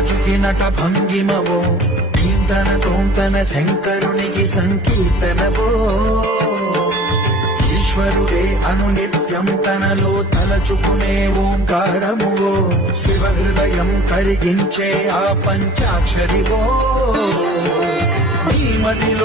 రాజుకి నట భంగిమవో కీర్తన తోంతన శంకరునికి సంకీర్తనవో ఈశ్వరుడే అనునిత్యం తనలో తలచుకునే ఓంకారమువో శివ హృదయం కరిగించే ఆ పంచాక్షరివో ఈ మదిలో